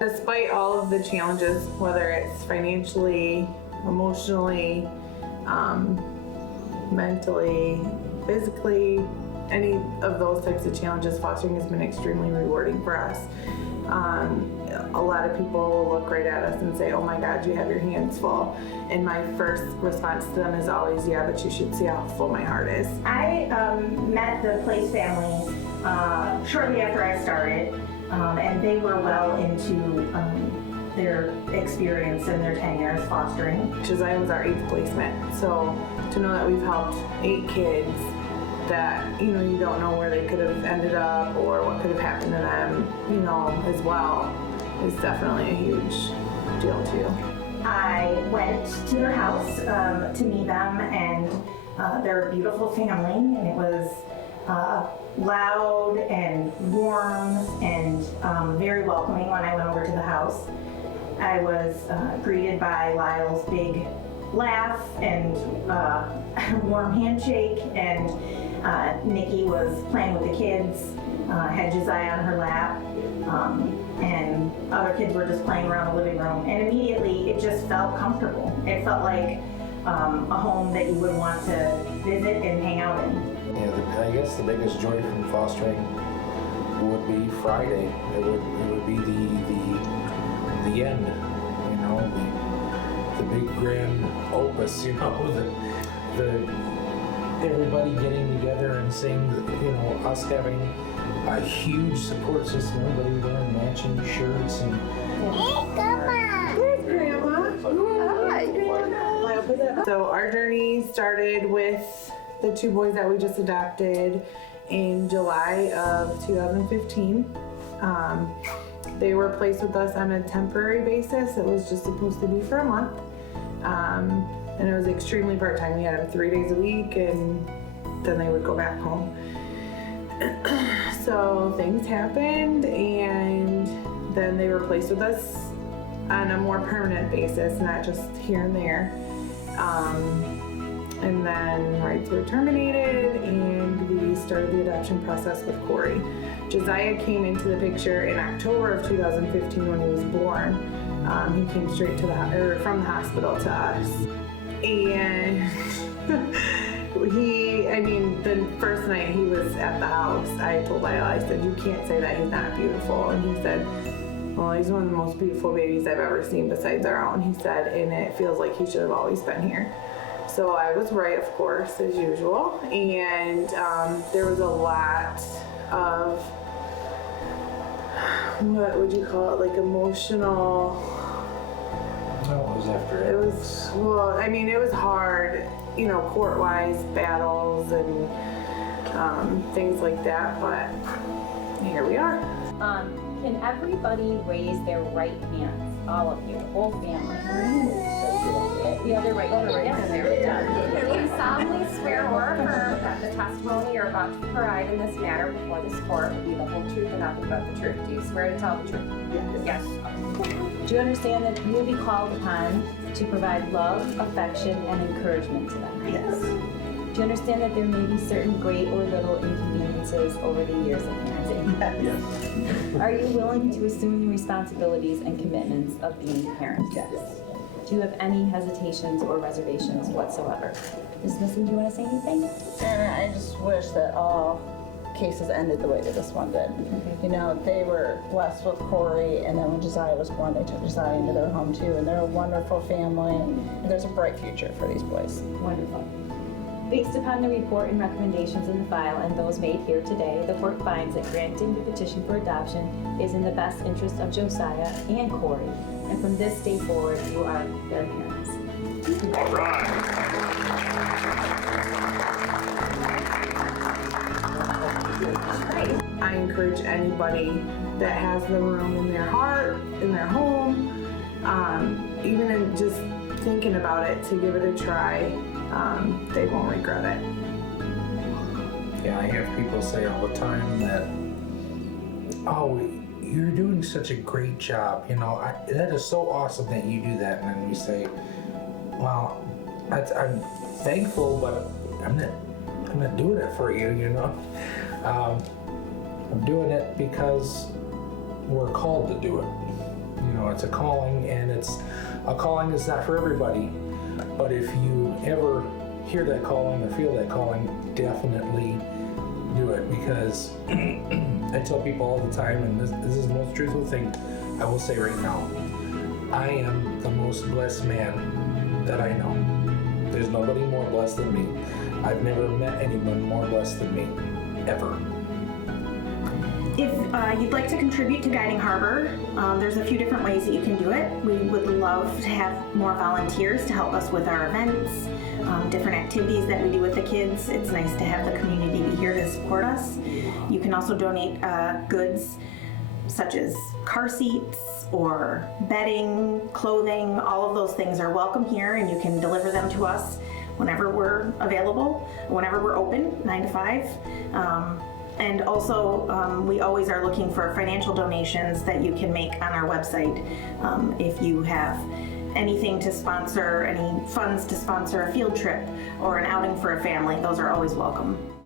Despite all of the challenges, whether it's financially, emotionally, mentally, physically, any of those types of challenges, fostering has been extremely rewarding for us. A lot of people will look right at us and say, oh my God, you have your hands full. And my first response to them is always, yeah, but you should see how full my heart is. I met the Place family shortly after I started, and they were well into their experience and their tenure as fostering. Josiah was our 8th placement, so to know that we've helped 8 kids that, you don't know where they could have ended up or what could have happened to them, as well, is definitely a huge deal too. I went to their house to meet them, and they're a beautiful family, and it was loud and warm and very welcoming when I went over to the house. I was greeted by Lyle's big laugh and warm handshake, and Nikki was playing with the kids, had Josiah on her lap, and other kids were just playing around the living room, and immediately it just felt comfortable. It felt like a home that you would want to visit and hang out in. Yeah, I guess the biggest joy from fostering would be Friday. It would be the end, the big grand opus, the everybody getting together and seeing, us having a huge support system, everybody wearing matching shirts and. Hey, Grandma! There's Grandma. Hi. So our journey started with the 2 boys that we just adopted in July of 2015. They were placed with us on a temporary basis. It was just supposed to be for a month. And it was extremely part-time. We had them 3 days a week, and then they would go back home. So things happened, and then they were placed with us on a more permanent basis, not just here and there. And then rights were terminated, and we started the adoption process with Corey. Josiah came into the picture in October of 2015 when he was born. He came straight from the hospital to us. And the first night he was at the house, I told Lyle, I said, you can't say that he's not beautiful. And he said, well, he's one of the most beautiful babies I've ever seen besides our own, he said, and it feels like he should have always been here. So I was right, of course, as usual. And there was a lot of, what would you call it, like emotional. No, it was after it. It was, it was hard, court-wise battles and things like that, but here we are. Can everybody raise their right hands? All of you, the whole family. Yeah, they're right. Do you solemnly swear or affirm that the testimony you're about to provide in this matter before this court will be the whole truth and nothing but the truth? Do you swear to tell the truth? Yes. Do you understand that you will be called upon to provide love, affection, and encouragement to them? Yes. Do you understand that there may be certain great or little inconveniences over the years of parenting? Yes. Are you willing to assume the responsibilities and commitments of being parents? Yes. Do you have any hesitations or reservations whatsoever? Ms. Nissen, do you want to say anything? And I just wish that all cases ended the way that this one did. They were blessed with Corey, and then when Josiah was born, they took Josiah into their home too, and they're a wonderful family. And there's a bright future for these boys. Wonderful. Based upon the report and recommendations in the file and those made here today, the court finds that granting the petition for adoption is in the best interest of Josiah and Corey, and from this day forward, you are their parents. All right. I encourage anybody that has the room in their heart, in their home, even in just thinking about it, to give it a try. They won't regret it. Yeah, I have people say all the time that, oh, you're doing such a great job. That is so awesome that you do that. And then we say, well, I'm thankful, but I'm not doing it for you, I'm doing it because we're called to do it. You know, it's a calling, and a calling is not for everybody. But if you ever hear that calling or feel that calling, definitely do it, because I tell people all the time, and this is the most truthful thing I will say right now. I am the most blessed man that I know. There's nobody more blessed than me. I've never met anyone more blessed than me, ever. If you'd like to contribute to Guiding Harbor, there's a few different ways that you can do it. We would love to have more volunteers to help us with our events, different activities that we do with the kids. It's nice to have the community be here to support us. You can also donate goods such as car seats or bedding, clothing. All of those things are welcome here, and you can deliver them to us whenever we're available, whenever we're open, 9 to 5. And also, we always are looking for financial donations that you can make on our website. If you have anything to sponsor, any funds to sponsor a field trip or an outing for a family, those are always welcome.